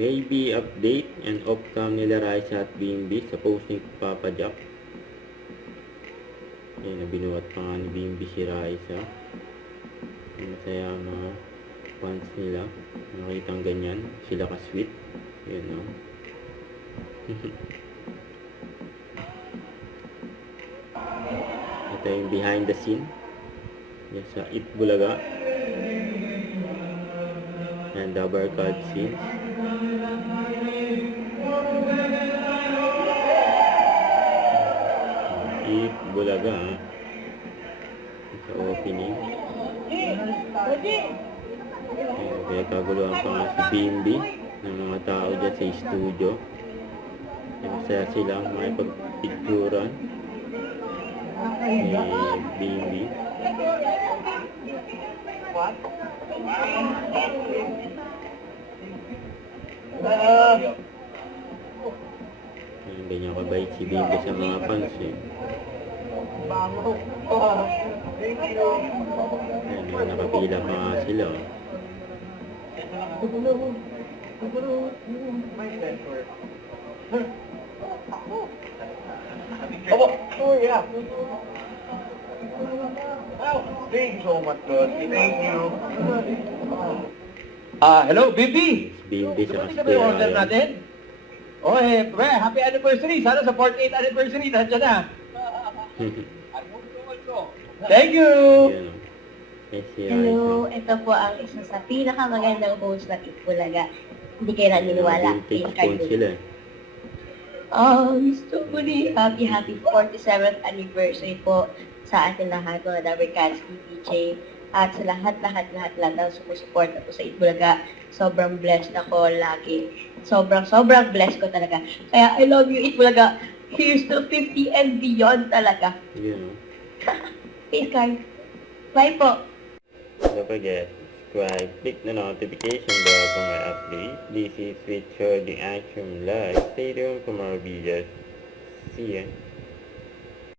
Maybe update and off-cam nila Raisa at Bimby sa posting Papa Jack. Yan, binuhat pa nga ni Bimby si Raisa. Masaya ang mga fans nila. Nakitang ganyan. Sila ka-sweet. Yan, no? Ito yung behind the scene. Yan sa Itbulaga. And the barcade scenes. Itbulaga. Sa opening. Kaya kaguluhan pa nga si Bimby ng mga tao dyan sa studio. Masaya sila makipagpicturan ni Bimby. Ganyan kabait si Bimby sa mga fans eh. Ayan, nakapila pa nga sila. Oh, yeah. Thank you so much, God. Thank you. Hello, Bibi. Bimby sa Dumating na ba yung order Kastera. natin? Oh, pre, happy anniversary. Sana sa 48th anniversary, nandiyan na. Thank you. Ayan, yes, si Hello, Raisa. ito po ang isa sa pinakamagandang host ng Itbulaga. Hindi kayo naniniwala. Vintage phone sila. Gusto ko ni happy 47th anniversary po sa ating lahat, mga Dabarcats, DJ, at sa lahat ng sumusuporta po sa Itbulaga. Sobrang blessed ako lagi. Sobrang blessed ko talaga. Kaya I love you, Itbulaga. Here's to 50 and beyond talaga. Yun. Peace, guys. Bye po. Don't forget, subscribe, click the notification bell for my update. This is Sweet Shorting Action Live. Stay tuned for more videos. See ya.